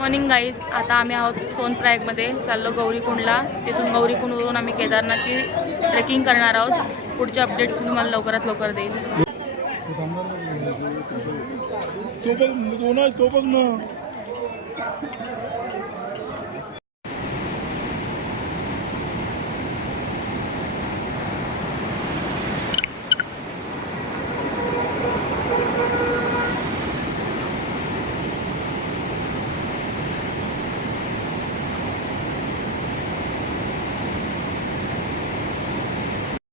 Morning guys, आता आम्ही आहोत सोनप्रयागमध्ये. चाललो गौरीकुंडला. तिथून गौरीकुंडवरून आम्ही केदारनाथची ट्रेकिंग करणार आहोत. पुढचे अपडेट्स मी तुम्हाला लवकरात लवकर देईल.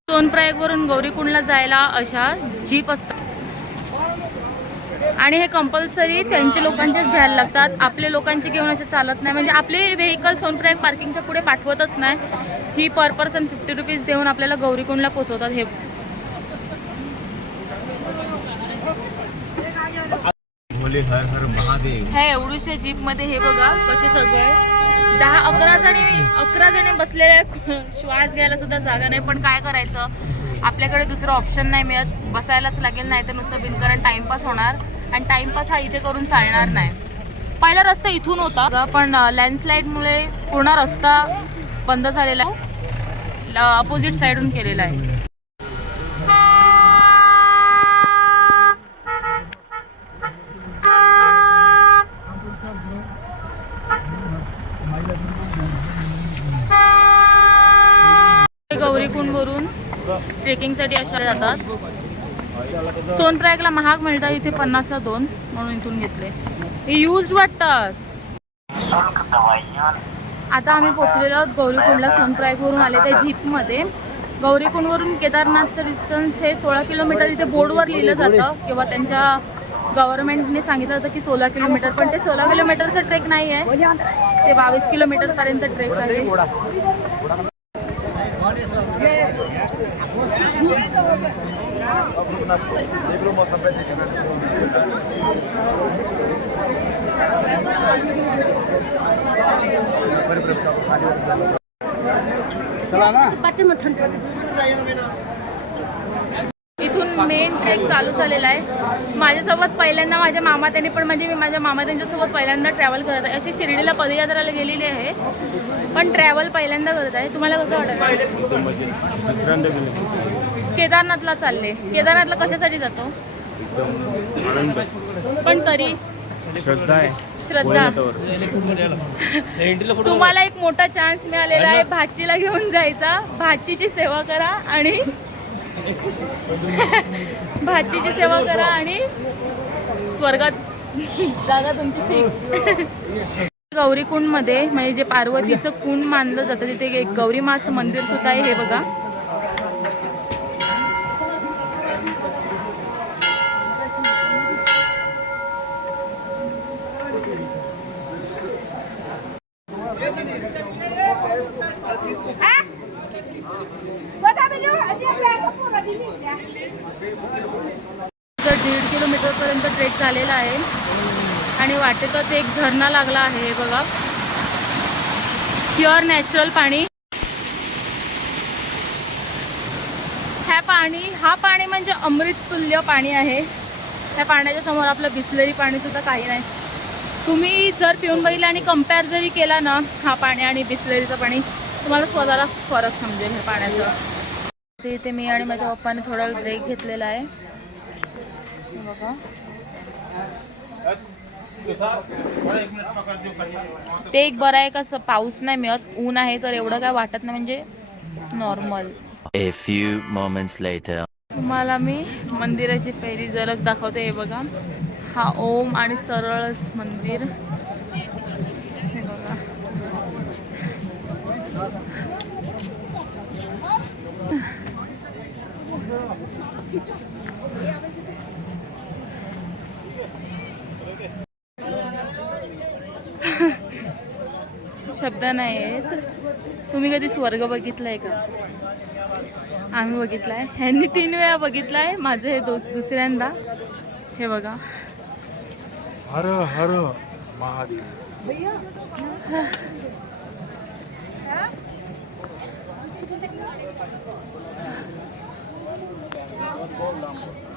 सोनप्रयागवरून गौरीकुंडला जायला अशा जीप असतात आणि हे कंपल्सरी त्यांचे लोकांचेच घ्यायला लागतात. आपले लोकांचे घेऊन असे चालत नाही. म्हणजे आपले व्हेकल सोनप्रयाग पार्किंगच्या पुढे पाठवतच नाही. ही पर पर्सन 50 रुपीज देऊन आपल्याला गौरीकुंडला पोहोचवतात. हर हर महादेव. ह्या एवढूशा जीप मध्ये हे बघा कसे सगळे 11 जणी बसलेले. श्वास घ्यायला सुद्धा जागा नाही. पण काय करायचं, आपल्याकडे दुसरं ऑप्शन नाही मिळत. बसायलाच लागेल, नाही तर नुसतं बिनकारण टाइमपास होणार. आणि टाइमपास हा इथे करून चालणार नाही. पहिला रस्ता इथून होता, पण लँडस्लाईडमुळे पूर्ण रस्ता बंद झालेला आहे. अपोजिट साईडून केलेला आहे. गौरीकुंडवरून ट्रेकिंगसाठी अशा जातात. सोनप्रयागला महाग मिळतात, इथे 50ला 2 म्हणून इथून घेतले. हे यूज वाटतात. आता आम्ही पोहोचलेलो आहोत गौरीकुंडला. सोनप्रयागवरून आले त्या जीपमध्ये. गौरीकुंडवरून केदारनाथचं डिस्टन्स हे 16 किलोमीटर इथे बोर्डवर लिहिलं जातं, किंवा त्यांच्या गव्हर्नमेंटने सांगितलं होतं की 16 किलोमीटर. पण ते 16 किलोमीटरचं ट्रेक नाही आहे, ते 22 किलोमीटरपर्यंत ट्रेक आहे. इथून मेन ट्रेक चालू झालेला आहे. माझ्यासोबत पहिल्यांदा माझ्या मामा त्यांनी, पण म्हणजे मी माझ्या मामा त्यांच्यासोबत पहिल्यांदा ट्रॅव्हल करत आहे. अशी शिर्डीला पदयात्राला गेलेली आहे, पण ट्रॅव्हल पहिल्यांदा करत आहे. तुम्हाला कसं वाटतं? केदारनाथला चालले. केदारनाथला कशासाठी जातो? पण तरी श्रद्धा. तुम्हाला एक मोठा चान्स मिळालेला आहे भाचीला घेऊन जायचा. भाचीची सेवा करा आणि भाचीची सेवा करा आणि स्वर्गात जागा तुमची फिक्स. गौरीकुंडमध्ये म्हणजे जे पार्वतीचं कुंड मानलं जातं, तिथे एक गौरी माचं मंदिर सुद्धा आहे. हे बघा, तर 1.5 किलोमीटरपर्यंत ट्रेक झालेला आहे आणि वाटेतच एक झरणा लागला आहे. हे बघा, प्युअर नॅचरल पाणी. हा पाणी म्हणजे अमृततुल्य पाणी आहे. त्या पाण्याच्या समोर आपलं बिसलरी पाणी सुद्धा काही नाही. तुम्ही जर पिऊन बघितलं आणि कम्पेअर जरी केला ना, हा पाणी आणि बिसलरीचं पाणी, तुम्हाला स्वतःला फरक समजेल हे पाण्याचा. इथे मी आणि माझ्या पप्पाने थोडा ब्रेक घेतलेला आहे. बघा, ते एक बरं आहे कसं पाऊस नाही मिळत, ऊन आहे तर एवढं काय वाटत नाही, म्हणजे normal. A few moments later. तुम्हाला मी मंदिराची पहिली झलक दाखवते. हे बघा, हा ओम आणि सरळच मंदिर. हे बघा, शब्द नाही आहेत. तुम्ही कधी स्वर्ग बघितलाय का? आम्ही बघितलाय. ह्यांनी 3 वेळा बघितलाय, माझं हे दुसऱ्यांदा. हे बघा, हर हर महादेव.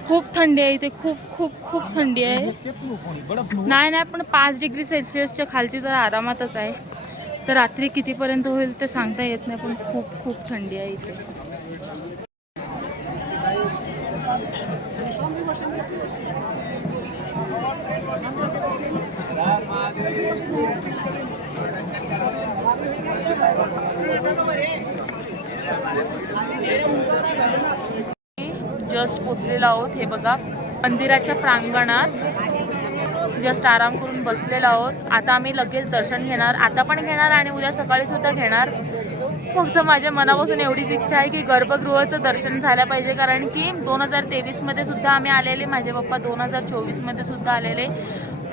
खूप थंडी आहे इथे, खूप खूप खूप थंडी आहे. नाही पण 5 डिग्री सेल्सिअसच्या खालती तर आरामातच आहे. तर रात्री कितीपर्यंत होईल ते सांगता येत नाही, पण खूप खूप थंडी आहे इथे. जस्ट पोचलेलो आहोत. हे बघा मंदिराच्या प्रांगणात जस्ट आराम करून बसलेलो आहोत. आता आम्ही लगेच दर्शन घेणार, आता पण घेणार आणि उद्या सकाळी सुद्धा घेणार. फक्त माझ्या मनापासून एवढीच इच्छा आहे की गर्भगृहाचं दर्शन झालं पाहिजे, कारण की 2023 मध्ये सुद्धा आम्ही आलेले, माझे पप्पा 2024 मध्ये सुद्धा आलेले,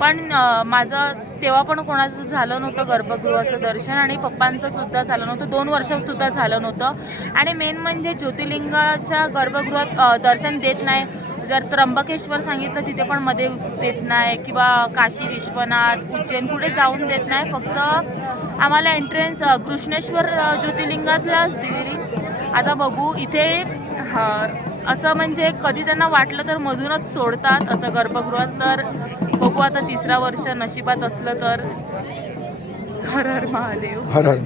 पण माझं तेव्हा पण कोणाचं झालं नव्हतं गर्भगृहाचं दर्शन आणि पप्पांचं सुद्धा झालं नव्हतं, 2 वर्षांसुद्धा झालं नव्हतं. आणि मेन म्हणजे ज्योतिर्लिंगाच्या गर्भगृहात दर्शन देत नाही. जर त्र्यंबकेश्वर सांगितलं तिथे पण मध्ये देत नाही, किंवा काशी विश्वनाथ उज्जैन कुठे जाऊन देत नाही. फक्त आम्हाला एंट्रन्स कृष्णेश्वर ज्योतिर्लिंगातलाच दिलेली. आता बघू इथे असं म्हणजे कधी त्यांना वाटलं तर मधूनच सोडतात असं गर्भगृहात. तर बघू आता 3रं वर्ष नशिबात असलं तर. हर हर महादेव. हर हर.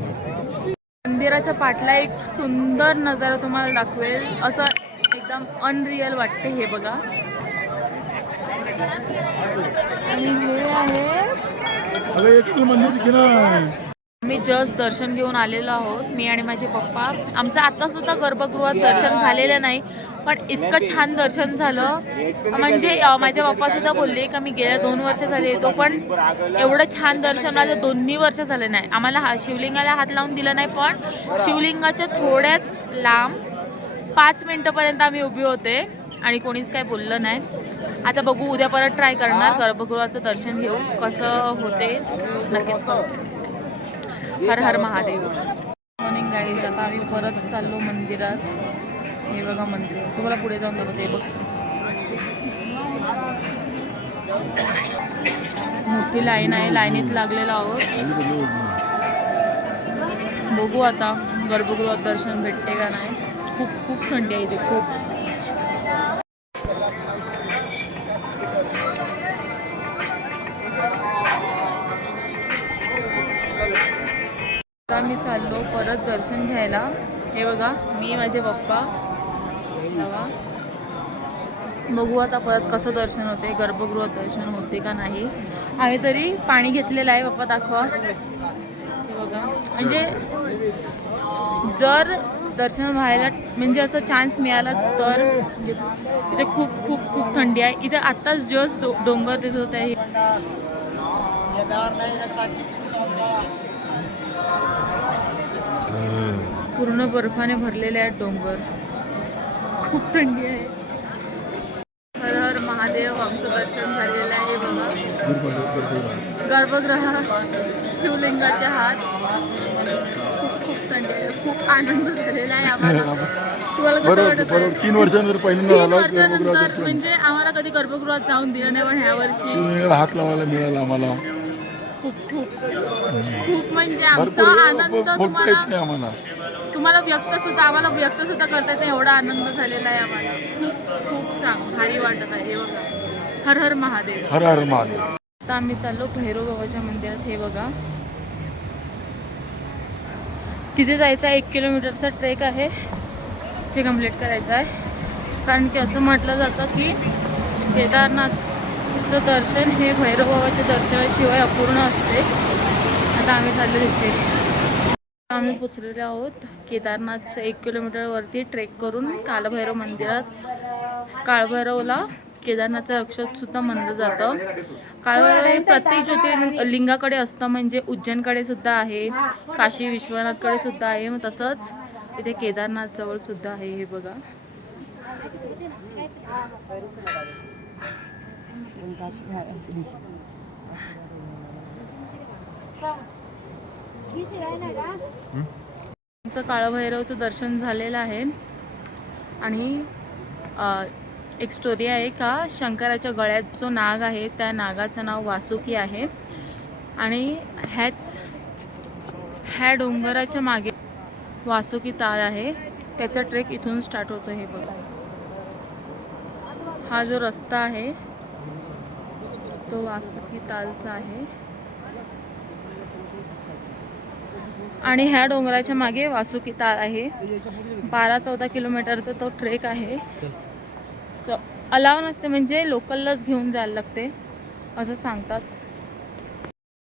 मंदिराच्या पाठला एक सुंदर नजारा तुम्हाला दाखवेल, असं एकदम अनरियल वाटते. हे बघा आणि हे आहे मी जस्ट दर्शन घेऊन आलेलो आहोत, मी आणि माझे पप्पा. आमचं आता सुद्धा गर्भगृहात दर्शन झालेलं नाही, पण इतकं छान दर्शन झालं. म्हणजे माझे पप्पा सुद्धा बोलले का मी गेल्या 2 वर्ष झाले येतो, पण एवढं छान दर्शन माझं 2 वर्ष झाले नाही. आम्हाला शिवलिंगाला हात लावून दिला नाही, पण शिवलिंगाच्या थोड्याच लांब 5 मिनिटापर्यंत आम्ही उभे होते आणि कोणीच काही बोललं नाही. आता बघू, उद्या परत ट्राय करणार गर्भगृहाचं दर्शन घेऊ, कसं होते नक्कीच करू. हर हर महादेव. मॉर्निंग गाईज, आता आम्ही परत चाललो मंदिरात. हे बघा मंदिर, तुम्हाला पुढे जाऊन दाखवते. बघ मोठी लाईन आहे, लाईनीत लागलेलो आहोत. बघू आता गर्भगृहात दर्शन भेटते का नाही. खूप खूप थंडी आहे इथे, खूप. आता मी चाललो परत दर्शन घ्यायला. हे बघा मी माझे पप्पा. बघू आता परत कसं दर्शन होते, गर्भगृहात दर्शन होते का नाही. आम्ही तरी पाणी घेतलेलं आहे. पप्पा दाखवा. हे बघा, म्हणजे जर दर्शन व्हायला म्हणजे असं चान्स मिळालाच तर. इथे खूप खूप खूप थंडी आहे. इथे आत्ताच जस्ट डोंगर दिसत आहे. पूर्ण बर्फाने भरलेले आहेत डोंगर. खूप थंडी आहे. हर हर महादेव. आमचं दर्शन झालेलं आहे. बघा गर्भगृहात शिवलिंगाच्या हात. खूप खूप थंडी आहे. खूप आनंद झालेला आहे आम्हाला. तुम्हाला कसं वाटत? 3 वर्षानंतर वर्षानंतर म्हणजे आम्हाला कधी गर्भगृहात जाऊन दिलं नाही, पण ह्या वर्षी शिवलिंगाला हात लावायला मिळाला आम्हाला. खूप खूप खूप म्हणजे आमचा आनंद तुम्हाला व्यक्त सुद्धा आम्हाला व्यक्त सुद्धा करता येते, एवढा आनंद झालेला आहे आम्हाला. खूप खूप चांगलं भारी वाटत आहे. हे बघा हर हर महादेव. हर हर महादेव. आता आम्ही चाललो भैरव बाबाच्या मंदिरात. हे बघा तिथे जायचा 1 किलोमीटरचा ट्रेक आहे, ते कंप्लीट करायचं आहे. कारण की असं म्हटलं जातं की केदारनाथचं दर्शन हे भैरव बाबाच्या दर्शनाशिवाय अपूर्ण असते. आता आम्ही चाललो तिथे. आम्ही पोचलेलो आहोत केदारनाथच्या 1 किलोमीटरवरती ट्रेक करून कालभैरव मंदिरात. काळभैरवला केदारनाथचं रक्षक सुद्धा म्हणलं जातं. काळभैरव हे प्रत्येक ज्योतिर्लिंगाकडे असतं, म्हणजे उज्जैनकडे सुद्धा आहे, काशी विश्वनाथकडे सुद्धा आहे, मग तसंच इथे केदारनाथ जवळ सुद्धा आहे. हे बघा आमचं काळभैरवचं दर्शन झालेलं आहे. आणि एक स्टोरी आहे का शंकराच्या गळ्यात जो नाग आहे त्या नागाचं नाव वासुकी आहे. आणि ह्या डोंगराच्या मागे वासुकी ताल आहे, त्याचा ट्रेक इथून स्टार्ट होतो. हे बघा हा जो रस्ता आहे तो वासुकी तालचा आहे आणि ह्या डोंगराच्या मागे वासुकी ताल आहे. 12-14 किलोमीटरचा तो ट्रेक आहे. अलाव नसते, म्हणजे लोकललाच घेऊन जायला लागते असं सांगतात.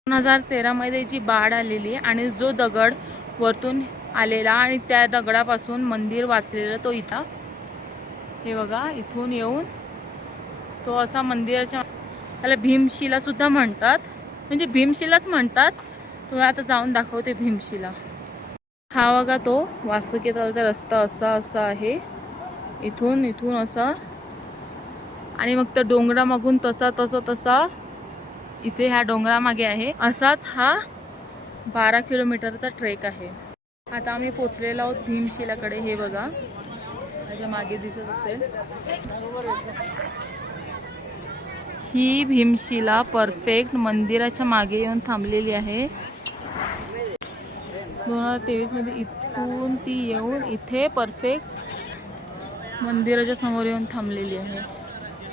2013 मध्ये जी बाढ आलेली आणि जो दगड वरतून आलेला आणि त्या दगडापासून मंदिर वाचलेलं तो इथं हे बघा. इथून येऊन तो असा मंदिराच्या त्याला भीमशिला सुद्धा म्हणतात, म्हणजे भीमशिलाच म्हणतात. तुम्हाला आता जाऊन दाखवते भीमशिला. हा बघा तो वासुकी तालचा रस्ता असा आहे. इथून असा आणि मग त्या डोंगरामागून तसा इथे ह्या डोंगरामागे आहे. असाच हा 12 किलोमीटरचा ट्रेक आहे. आता आम्ही पोचलेलो आहोत भीमशिलाकडे. हे बघा माझ्या मागे दिसत असेल ही भीमशिला परफेक्ट मंदिराच्या मागे येऊन थांबलेली आहे. 2023 मध्ये इथून ती येऊन इथे परफेक्ट मंदिराच्या समोर येऊन थांबलेली आहे.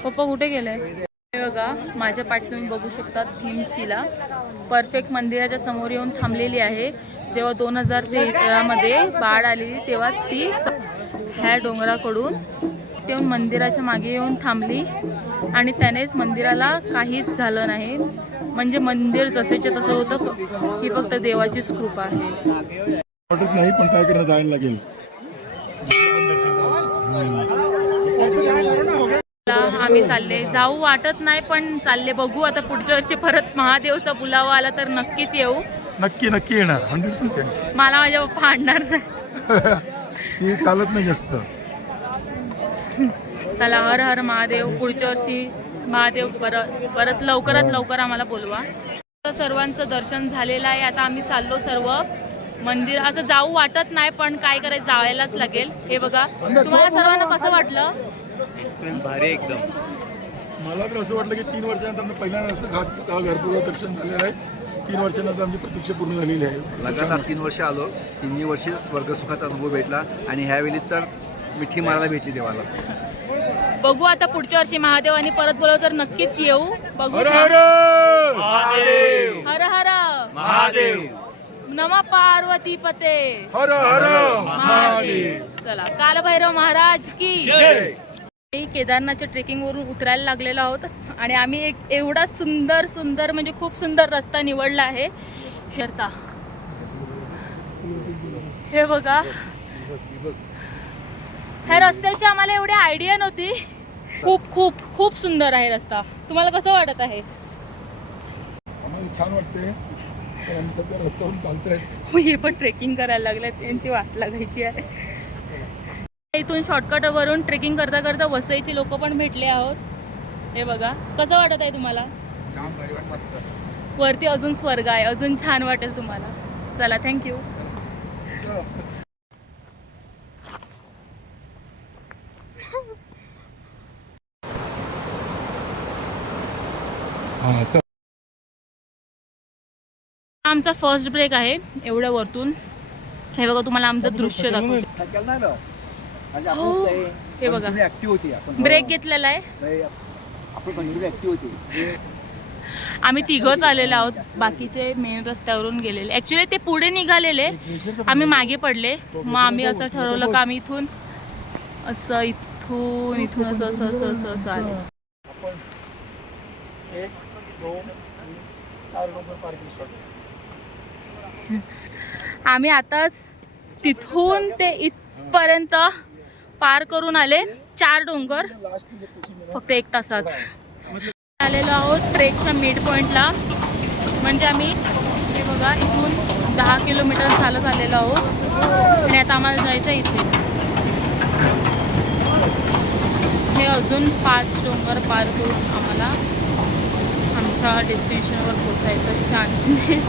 पप्पा कुठे गेलाय? हे बघा माझ्या पाठी तुम्ही बघू शकतात भीमशिला परफेक्ट मंदिराच्या समोर येऊन थांबलेली आहे. जेव्हा 2013 मध्ये बाढ आलेली तेव्हाच ती ह्या डोंगराकडून ते मंदिराच्या मागे येऊन थांबली आणि त्यानेच मंदिराला काहीच झालं नाही. म्हणजे मंदिर जसेच्या तसं होतं. ही फक्त देवाचीच कृपा आहे. वाटत नाही पण काय करणं जायला लागेल. आम्ही चालले जाऊ वाटत नाही पण चालले. बघू आता पुढच्या वर्षी परत महादेवचा बुलावा आला तर नक्कीच येऊ. नक्की येणार 100%. मला माझ्या पप्पा आणणार नाही. ती चालत नाही जास्त. चला हर हर महादेव. पुढच्या वर्षी महादेव परत लवकरात लवकर आम्हाला बोलवा. सर्वांचं दर्शन झालेलं आहे. आता आम्ही चाललो सर्व मंदिर. असं जाऊ वाटत नाही पण काय करायचं जायलाच लागेल. हे बघा तुम्हाला सर्वांना कसं वाटलं? भारी एकदम. मला तर असं वाटलं की 3 वर्षानंतर पहिल्यांदा असं खास घरपूर्ण दर्शन झालेलं आहे. 3 वर्षानंतर आमची प्रतीक्षा पूर्ण झालेली आहे. लगातार 3 वर्ष आलो. 3 वर्षी स्वर्गसुखाचा अनुभव भेटला आणि ह्यावेळी तर मिठी मारायला भेटली देवाला. बघू आता पुढच्या वर्षी महादेवानी परत बोलव तर नक्कीच येऊ. बघू. हर हर महादेव. हर हर महादेव. नमः पार्वती पते. हर हर महादेव. चला कालभैरव महाराज की जय. केदारनाथच्या ट्रेकिंगवरून उतरायला लागलेलो आहोत आणि आम्ही एक एवढा सुंदर म्हणजे खूप सुंदर रस्ता निवडला आहे. हे बघा ह्या रस्त्याची आम्हाला एवढी आयडिया नव्हती. खूप सुंदर आहे रस्ता. तुम्हाला कसं वाटत आहे? आम्हाला छान वाटते पण आम्ही सध्या रस्त्यावरून चालतोय. हे पण ट्रेकिंग करायला लागले. त्यांची वाट लागायची आहे. इथून शॉर्टकटवरून ट्रेकिंग करता करता वसईचे लोक पण भेटले आहोत. हे बघा कसं वाटत आहे तुम्हाला? मस्त. वरती अजून स्वर्ग आहे. अजून छान वाटेल तुम्हाला. चला थँक्यू. आमचा फर्स्ट ब्रेक आहे एवढ्या वरतून. हे बघा तुम्हाला आमचं दृश्य दाखवतो. हो हे बघा ब्रेक घेतलेला आहे. आम्ही तिघच आलेलो आहोत. बाकीचे मेन रस्त्यावरून गेलेले. ॲक्च्युली ते पुढे निघालेले. आम्ही मागे पडले. मग आम्ही असं ठरवलं का आम्ही इथून असं आले. आम्ही आताच तिथून ते इथपर्यंत पार करून आले. 4 डोंगर फक्त 1 तासात आलेलो आहोत ट्रेकच्या मिड पॉईंटला. म्हणजे आम्ही हे बघा इथून 10 किलोमीटर चालत आलेलो आहोत आणि आता आम्हाला जायचं इथे. हे अजून 5 डोंगर पार करून आम्हाला आमच्या डेस्टिनेशनवर पोचायचा चान्स नाही.